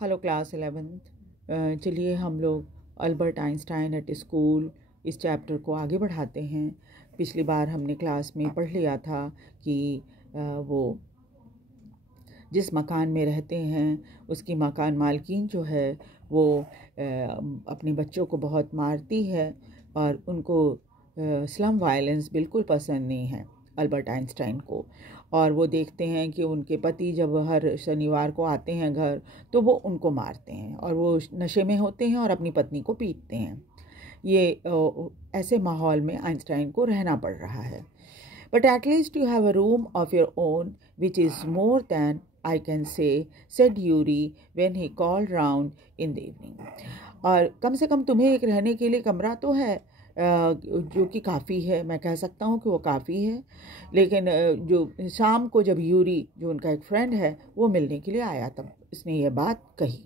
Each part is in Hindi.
Hello class 11th। चलिए हम लोग अल्बर्ट आइंस्टाइन एट स्कूल इस चैप्टर को आगे बढ़ाते हैं। पिछली बार हमने क्लास में पढ़ लिया था कि वो जिस मकान में रहते हैं उसकी मकान मालकिन जो है वो अपने बच्चों को बहुत मारती है और उनको स्लम वायलेंस बिल्कुल पसंद नहीं है अल्बर्ट आइंस्टाइन को। और वो देखते हैं कि उनके पति जब हर शनिवार को आते हैं घर तो वो उनको मारते हैं और वो नशे में होते हैं और अपनी पत्नी को पीटते हैं। ये ऐसे माहौल में आइंस्टाइन को रहना पड़ रहा है। But at least you have a room of your own, which is more than I can say, said Yuri when he called round in the evening. और कम से कम तुम्हें एक रहने के लिए कमरा तो है, जो कि काफ़ी है। मैं कह सकता हूँ कि वो काफ़ी है। लेकिन जो शाम को जब यूरी जो उनका एक फ्रेंड है वो मिलने के लिए आया तब इसने ये बात कही।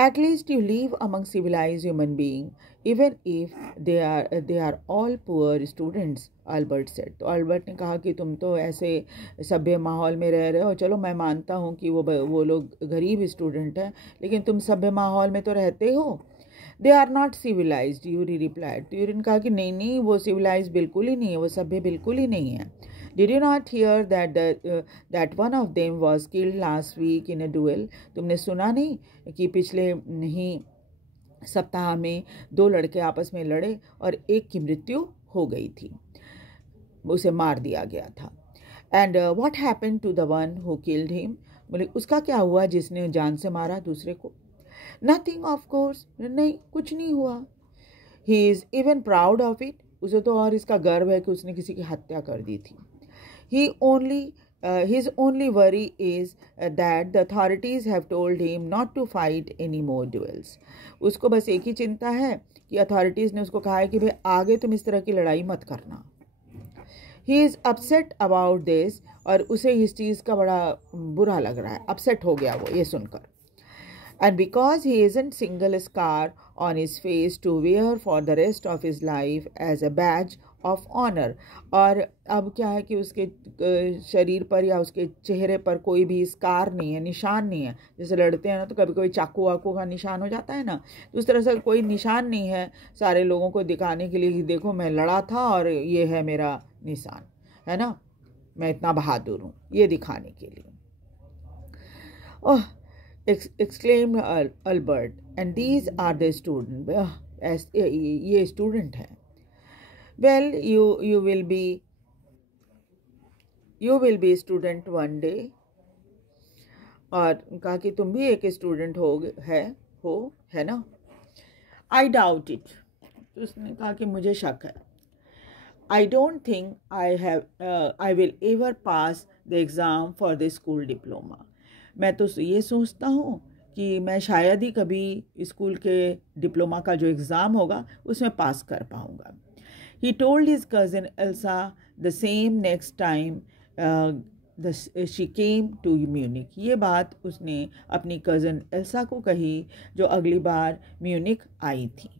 At least you live among civilized human beings, even if they are all poor students, Albert said. तो अल्बर्ट ने कहा कि तुम तो ऐसे सभ्य माहौल में रह रहे हो। चलो मैं मानता हूँ कि वो लोग गरीब स्टूडेंट हैं, लेकिन तुम सभ्य माहौल में तो रहते हो। They are not civilized, Yuri replied. तो यूरी ने कहा कि नहीं, वो सिविलाइज बिल्कुल ही नहीं है, वो सभ्य बिल्कुल ही नहीं है। Did you not hear that one of them was killed last week in a duel? तुमने सुना नहीं कि पिछले नहीं सप्ताह में 2 लड़के आपस में लड़े और एक की मृत्यु हो गई थी, उसे मार दिया गया था। And what happened to the one who killed him? बोले उसका क्या हुआ जिसने जान से मारा दूसरे को? Nothing of course, नहीं कुछ नहीं हुआ। He is even proud of it. उसे तो और इसका गर्व है कि उसने किसी की हत्या कर दी थी। His only worry is that the authorities have told him not to fight any more duels. उसको बस एक ही चिंता है कि अथॉरिटीज़ ने उसको कहा है कि भाई आगे तुम इस तरह की लड़ाई मत करना। He is upset about this, और उसे इस चीज़ का बड़ा बुरा लग रहा है, अपसेट हो गया वो ये सुनकर। And because he isn't single scar on his face to wear for the rest of his life as a badge of honor, और अब क्या है कि उसके शरीर पर या उसके चेहरे पर कोई भी स्कार नहीं है, निशान नहीं है। जैसे लड़ते हैं ना तो कभी कोई चाकू वाकू का निशान हो जाता है ना, तो उस तरह से कोई निशान नहीं है सारे लोगों को दिखाने के लिए कि देखो मैं लड़ा था और ये है मेरा निशान, है ना, मैं इतना बहादुर हूँ, ये दिखाने के लिए। ओह, exclaimed Albert, and these are the students. ये स्टूडेंट हैं। Well, you will be student one day. और कहा कि तुम भी एक स्टूडेंट है ना। I doubt it. तो उसने कहा कि मुझे शक है। I don't think I will ever pass the exam for the school diploma. मैं तो ये सोचता हूँ कि मैं शायद ही कभी स्कूल के डिप्लोमा का जो एग्ज़ाम होगा उसमें पास कर पाऊँगा। He told his cousin Elsa the same next time she came to Munich. ये बात उसने अपनी कज़न एल्सा को कही जो अगली बार म्यूनिक आई थी।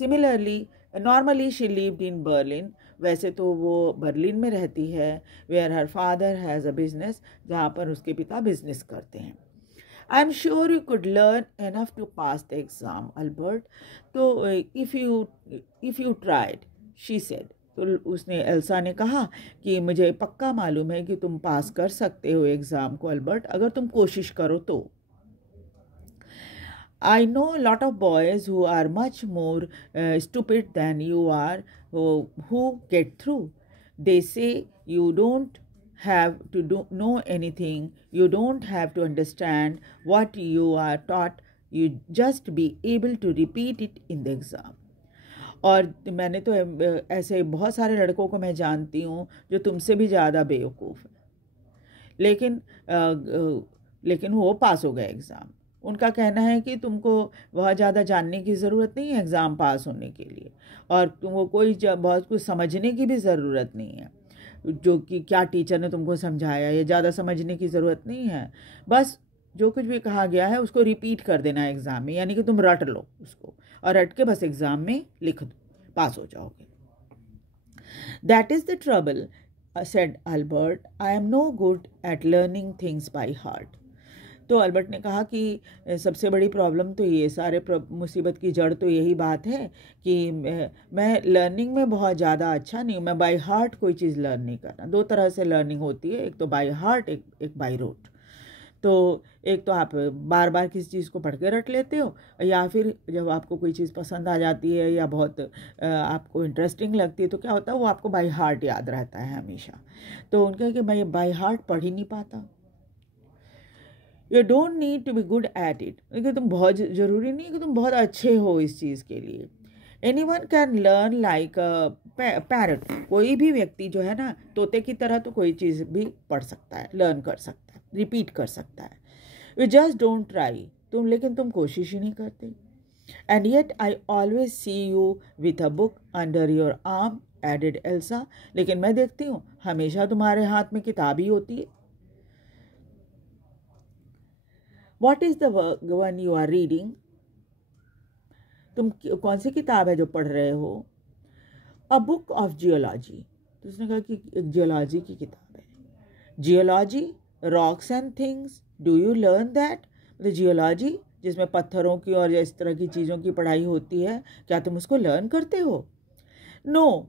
Similarly, normally she lived in Berlin. वैसे तो वो बर्लिन में रहती है, where her father has a business, जहाँ पर उसके पिता बिजनेस करते हैं। I am sure you could learn enough to pass the exam, Albert. तो if you tried, she said. तो उसने एल्सा ने कहा कि मुझे पक्का मालूम है कि तुम पास कर सकते हो एग्ज़ाम को अल्बर्ट, अगर तुम कोशिश करो तो। I know a lot of boys who are much more stupid than you are who get through. They say you don't have to know anything. You don't have to understand what you are taught. You just be able to repeat it in the exam. और मैंने तो ऐसे बहुत सारे लड़कों को मैं जानती हूँ जो तुमसे भी ज़्यादा बेवकूफ़ है, लेकिन वो पास हो गए एग्ज़ाम। उनका कहना है कि तुमको बहुत ज़्यादा जानने की ज़रूरत नहीं है एग्ज़ाम पास होने के लिए, और तुमको बहुत कुछ समझने की भी ज़रूरत नहीं है, जो कि क्या टीचर ने तुमको समझाया ये ज़्यादा समझने की ज़रूरत नहीं है। बस जो कुछ भी कहा गया है उसको रिपीट कर देना है एग्ज़ाम में, यानी कि तुम रट लो उसको और रट के बस एग्ज़ाम में लिख दो, पास हो जाओगे। That is the trouble, said Albert. I am no good at learning things by heart. तो अल्बर्ट ने कहा कि सबसे बड़ी प्रॉब्लम तो ये सारे मुसीबत की जड़ तो यही बात है कि मैं लर्निंग में बहुत ज़्यादा अच्छा नहीं हूँ। मैं बाय हार्ट कोई चीज़ लर्न नहीं करना। दो तरह से लर्निंग होती है, एक तो बाय हार्ट, एक बाय रोट। तो एक तो आप बार बार किसी चीज़ को पढ़ के रट लेते हो, या फिर जब आपको कोई चीज़ पसंद आ जाती है या बहुत आपको इंटरेस्टिंग लगती है तो क्या होता है, वो आपको बाय हार्ट याद रहता है हमेशा। तो उनका कि मैं ये बाय हार्ट पढ़ ही नहीं पाता। You don't need to be good at it, लेकिन तुम बहुत ज़रूरी नहीं कि तुम बहुत अच्छे हो इस चीज़ के लिए। Any one can learn like parrot. कोई भी व्यक्ति जो है ना, तोते की तरह तो कोई चीज़ भी पढ़ सकता है, लर्न कर सकता है, रिपीट कर सकता है। यू जस्ट डोंट ट्राई, लेकिन तुम कोशिश ही नहीं करते। And yet I always see you with a book under your arm, added Elsa. लेकिन मैं देखती हूँ हमेशा तुम्हारे हाथ में किताब ही होती है। What is the one you are reading? तुम कौन सी किताब है जो पढ़ रहे हो? A book of geology. तो उसने कहा कि एक जियोलॉजी की किताब है। Geology, rocks and things, do you learn that? मतलब जियोलॉजी जिसमें पत्थरों की और इस तरह की चीज़ों की पढ़ाई होती है, क्या तुम उसको लर्न करते हो? No,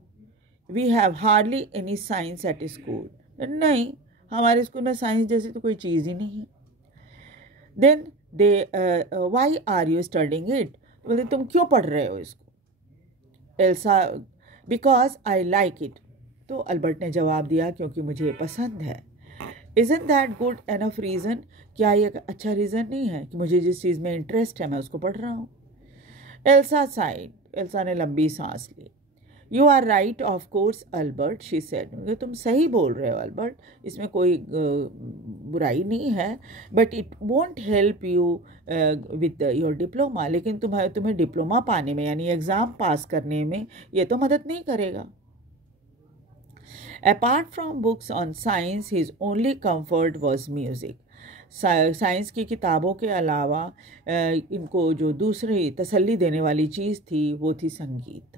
we have hardly any science at school. नहीं, हमारे स्कूल में साइंस जैसी तो कोई चीज़ ही नहीं है। Then they why are you studying it? बोलते तुम क्यों पढ़ रहे हो इसको? Elsa, because I like it. तो अल्बर्ट ने जवाब दिया क्योंकि मुझे ये पसंद है। Isn't that good enough reason? क्या ये अच्छा रीज़न नहीं है कि मुझे जिस चीज़ में इंटरेस्ट है मैं उसको पढ़ रहा हूँ? एल्सा साइड, एल्सा ने लंबी सांस ली। You are right of course Albert, she said. तुम सही बोल रहे हो अल्बर्ट, इसमें कोई बुराई नहीं है। But it won't help you with your diploma. लेकिन तुम्हें डिप्लोमा पाने में, यानी एग्ज़ाम पास करने में ये तो मदद नहीं करेगा। Apart from books on science, his only comfort was music. Science की किताबों के अलावा इनको जो दूसरी तसल्ली देने वाली चीज़ थी वो थी संगीत।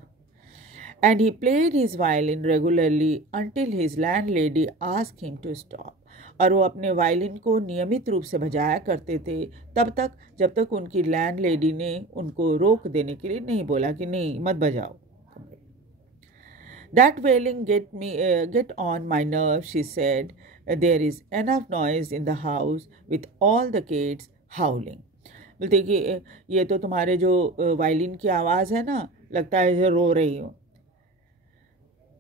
And he played his violin regularly until his landlady asked him to stop. और वो अपने वायलिन को नियमित रूप से बजाया करते थे तब तक जब तक उनकी लैंडलेडी ने उनको रोक देने के लिए नहीं बोला कि नहीं मत बजाओ। That wailing get on my nerves, she said. There is enough noise in the house with all the kids howling. बोलते कि ये तो तुम्हारे जो वायलिन की आवाज़ है ना, लगता है जैसे रो रही हो,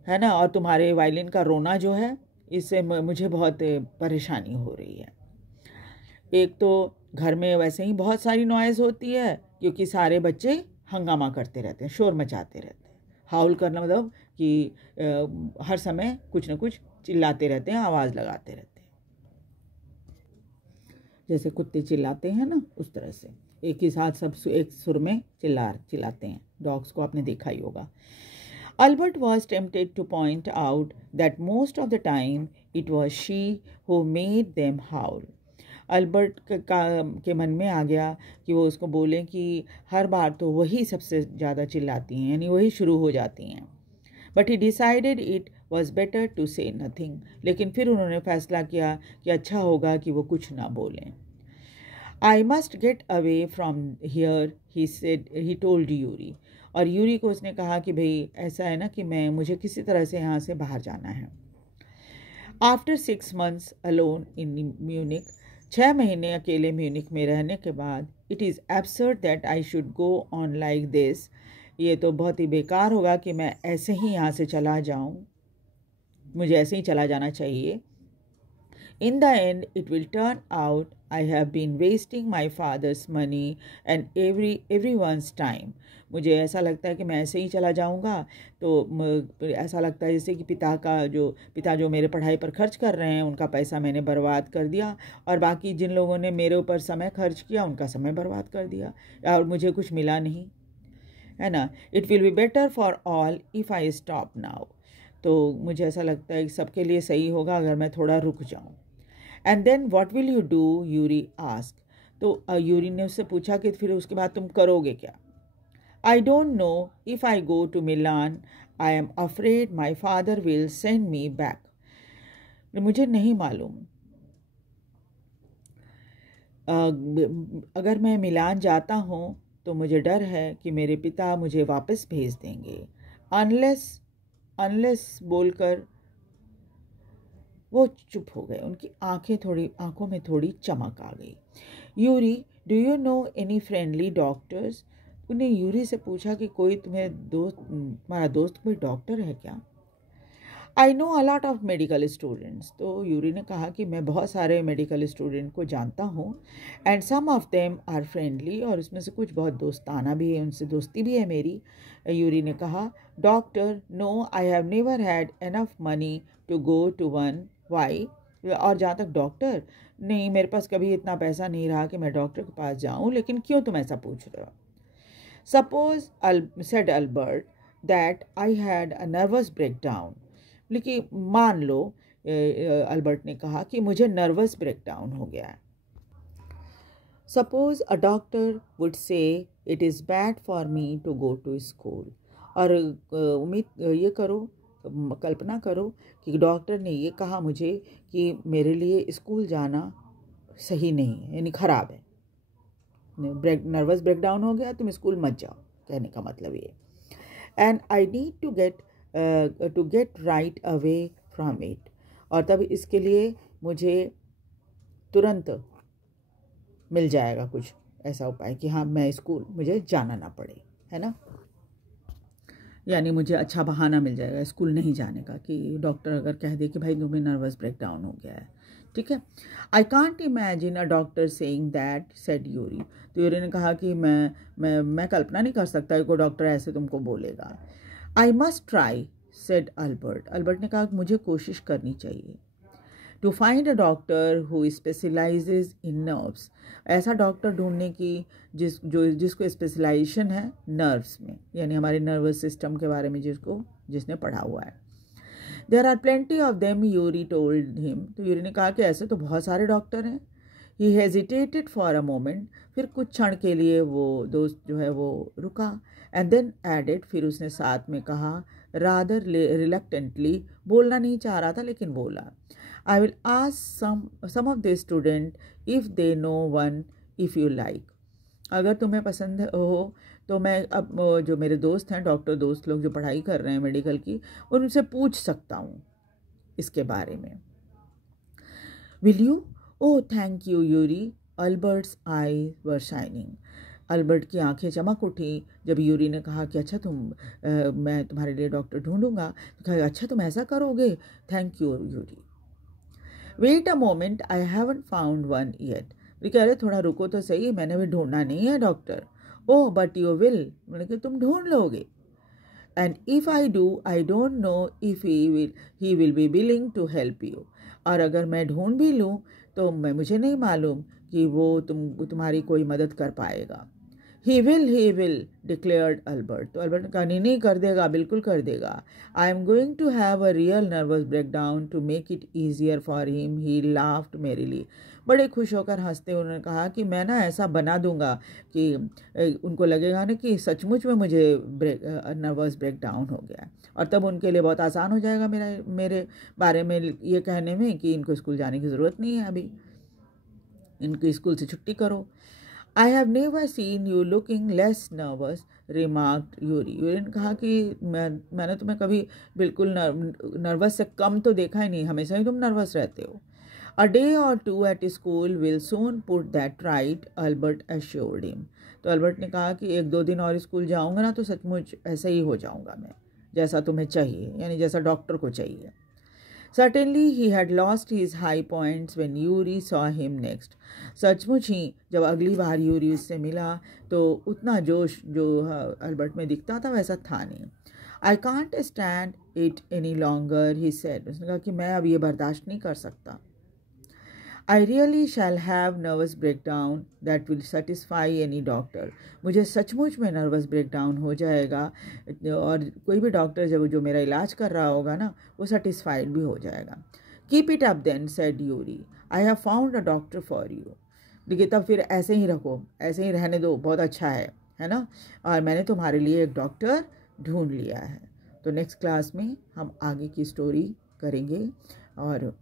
है ना। और तुम्हारे वायलिन का रोना जो है, इससे मुझे बहुत परेशानी हो रही है। एक तो घर में वैसे ही बहुत सारी नॉइज़ होती है क्योंकि सारे बच्चे हंगामा करते रहते हैं, शोर मचाते रहते हैं। हाउल करना मतलब कि हर समय कुछ न कुछ चिल्लाते रहते हैं, आवाज़ लगाते रहते हैं, जैसे कुत्ते चिल्लाते हैं ना, उस तरह से एक ही साथ सब एक सुर में चिल्लाते हैं। डॉग्स को आपने देखा ही होगा। Albert was tempted to point out that most of the time it was she who made them howl. Albert के मन में आ गया कि वो उसको बोलें कि हर बार तो वही सबसे ज़्यादा चिल्लाती हैं, यानी वही शुरू हो जाती हैं। But he decided it was better to say nothing. लेकिन फिर उन्होंने फैसला किया कि अच्छा होगा कि वो कुछ ना बोलें। I must get away from here, he said. He told Yuri. और यूरी को उसने कहा कि भाई ऐसा है ना कि मुझे किसी तरह से यहाँ से बाहर जाना है। After 6 months alone in Munich, 6 महीने अकेले म्यूनिक में रहने के बाद, it is absurd that I should go on like this. ये तो बहुत ही बेकार होगा कि मैं ऐसे ही यहाँ से चला जाऊँ, मुझे ऐसे ही चला जाना चाहिए। In the end, it will turn out I have been wasting my father's money and everyone's time. मुझे ऐसा लगता है कि मैं ऐसे ही चला जाऊंगा तो ऐसा लगता है जैसे कि पिता जो मेरे पढ़ाई पर खर्च कर रहे हैं उनका पैसा मैंने बर्बाद कर दिया, और बाकी जिन लोगों ने मेरे ऊपर समय खर्च किया उनका समय बर्बाद कर दिया, और मुझे कुछ मिला नहीं, है ना। It will be better for all if I stop now. तो मुझे ऐसा लगता है कि सबके लिए सही होगा अगर मैं थोड़ा रुक जाऊँ। And then what will you do, Yuri ask. तो यूरी ने उससे पूछा कि फिर उसके बाद तुम करोगे क्या? I don't know if I go to Milan, I am afraid my father will send me back. मुझे नहीं मालूम अगर मैं मिलान जाता हूँ तो मुझे डर है कि मेरे पिता मुझे वापस भेज देंगे। अनलेस बोलकर वो चुप हो गए। उनकी आंखों में थोड़ी चमक आ गई। Yuri, do you know any friendly doctors? उन्हें यूरी से पूछा कि तुम्हारा दोस्त कोई डॉक्टर है क्या? I know a lot of medical students. तो यूरी ने कहा कि मैं बहुत सारे मेडिकल स्टूडेंट को जानता हूँ। And some of them are friendly, और उसमें से कुछ बहुत दोस्ताना भी है, उनसे दोस्ती भी है मेरी। यूरी ने कहा, doctor, no I have never had enough money to go to one. Why? और जहाँ तक डॉक्टर, नहीं, मेरे पास कभी इतना पैसा नहीं रहा कि मैं डॉक्टर के पास जाऊँ। लेकिन क्यों तुम ऐसा पूछ रहे हो? Suppose, said Albert, that I had a nervous breakdown. लेकिन मान लो, अल्बर्ट ने कहा कि मुझे नर्वस ब्रेकडाउन हो गया है। Suppose a doctor would say it is bad for me to go to school. और ये करो, कल्पना करो कि डॉक्टर ने ये कहा मुझे कि मेरे लिए स्कूल जाना सही नहीं है, यानी ख़राब है। नर्वस ब्रेकडाउन हो गया, तुम स्कूल मत जाओ, कहने का मतलब ये। And I need to get right away from it. और तब इसके लिए मुझे तुरंत मिल जाएगा कुछ ऐसा उपाय कि हाँ, मैं स्कूल मुझे जाना ना पड़े, है ना। यानी मुझे अच्छा बहाना मिल जाएगा स्कूल नहीं जाने का, कि डॉक्टर अगर कह दे कि भाई तुम्हें नर्वस ब्रेकडाउन हो गया है, ठीक है। I can't imagine a doctor saying that, said Yuri. तो यूरी ने कहा कि मैं कल्पना नहीं कर सकता कोई डॉक्टर ऐसे तुमको बोलेगा। I must try, said Albert. Albert ने कहा कि मुझे कोशिश करनी चाहिए। To find a doctor who specializes in nerves. ऐसा डॉक्टर ढूंढने की जिसको स्पेशलाइजेशन है नर्व्स में, यानी हमारे नर्वस सिस्टम के बारे में जिसने पढ़ा हुआ है। There are plenty of them, Yuri told him. तो यूरी ने कहा कि ऐसे तो बहुत सारे डॉक्टर हैं। He hesitated for a moment. फिर कुछ क्षण के लिए वो दोस्त जो है वो रुका। एंड देन एडेड, फिर उसने साथ में कहा, रादर रिलक्टेंटली, बोलना नहीं चाह रहा था लेकिन बोला, I will ask some of the student if they know one, if you like. अगर तुम्हें पसंद हो तो मैं अब जो मेरे दोस्त हैं, डॉक्टर दोस्त लोग जो पढ़ाई कर रहे हैं मेडिकल की, उनसे पूछ सकता हूँ इसके बारे में। Will you? Oh thank you Yuri. Albert's I were shining. Albert की आंखें चमक उठी जब यूरी ने कहा कि अच्छा मैं तुम्हारे लिए डॉक्टर ढूंढूंगा। तो कहा, अच्छा तुम ऐसा करोगे? Thank you Yuri. Wait a moment, I haven't found one yet. वे कह रहे, थोड़ा रुको तो सही, मैंने भी ढूंढना नहीं है doctor. Oh but you will. मैंने कहा तुम ढूंढ लोगे। And if I do, I don't know if he will be willing to help you. और अगर मैं ढूंढ भी लूँ तो मुझे नहीं मालूम कि वो तुम्हारी कोई मदद कर पाएगा। He will declared Albert. तो अल्बर्ट ने कहा, नहीं कर देगा, बिल्कुल कर देगा। I am going to have a real nervous breakdown to make it easier for him. He laughed merrily. बड़े खुश होकर हंसते उन्होंने कहा कि मैं ना ऐसा बना दूंगा कि उनको लगेगा ना कि सचमुच में मुझे नर्वस ब्रेकडाउन हो गया है। और तब उनके लिए बहुत आसान हो जाएगा मेरे बारे में ये कहने में कि इनको स्कूल जाने की ज़रूरत नहीं है, अभी इनको स्कूल से छुट्टी करो। आई have never seen you looking less nervous, remarked Yuri. Yuri ने कहा कि मैंने तुम्हें कभी बिल्कुल नर्वस से कम तो देखा ही नहीं, हमेशा ही तुम नर्वस रहते हो। A day or two at school will soon put that right, Albert assured him. तो अल्बर्ट ने कहा कि 1-2 दिन और स्कूल जाऊंगा ना तो सचमुच ऐसा ही हो जाऊंगा मैं, जैसा तुम्हें चाहिए, यानी जैसा डॉक्टर को चाहिए। Certainly he had lost his high points when Yuri saw him next. सचमुच ही जब अगली बार यूरी उससे मिला तो उतना जोश जो अल्बर्ट में दिखता था वैसा था नहीं। I can't stand it any longer, he said. उसने कहा कि मैं अब ये बर्दाश्त नहीं कर सकता। I really shall have nervous breakdown that will satisfy any doctor. मुझे सचमुच में नर्वस ब्रेकडाउन हो जाएगा और कोई भी डॉक्टर जब जो मेरा इलाज कर रहा होगा ना वो सेटिस्फाइड भी हो जाएगा। Keep it up then, said Yuri. I have found a doctor for you. देखिए तब फिर ऐसे ही रखो, ऐसे ही रहने दो, बहुत अच्छा है ना। और मैंने तुम्हारे लिए एक डॉक्टर ढूंढ लिया है। तो नेक्स्ट क्लास में हम आगे की स्टोरी करेंगे और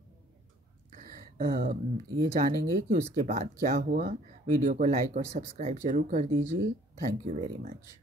ये जानेंगे कि उसके बाद क्या हुआ। वीडियो को लाइक और सब्सक्राइब ज़रूर कर दीजिए। Thank you very much.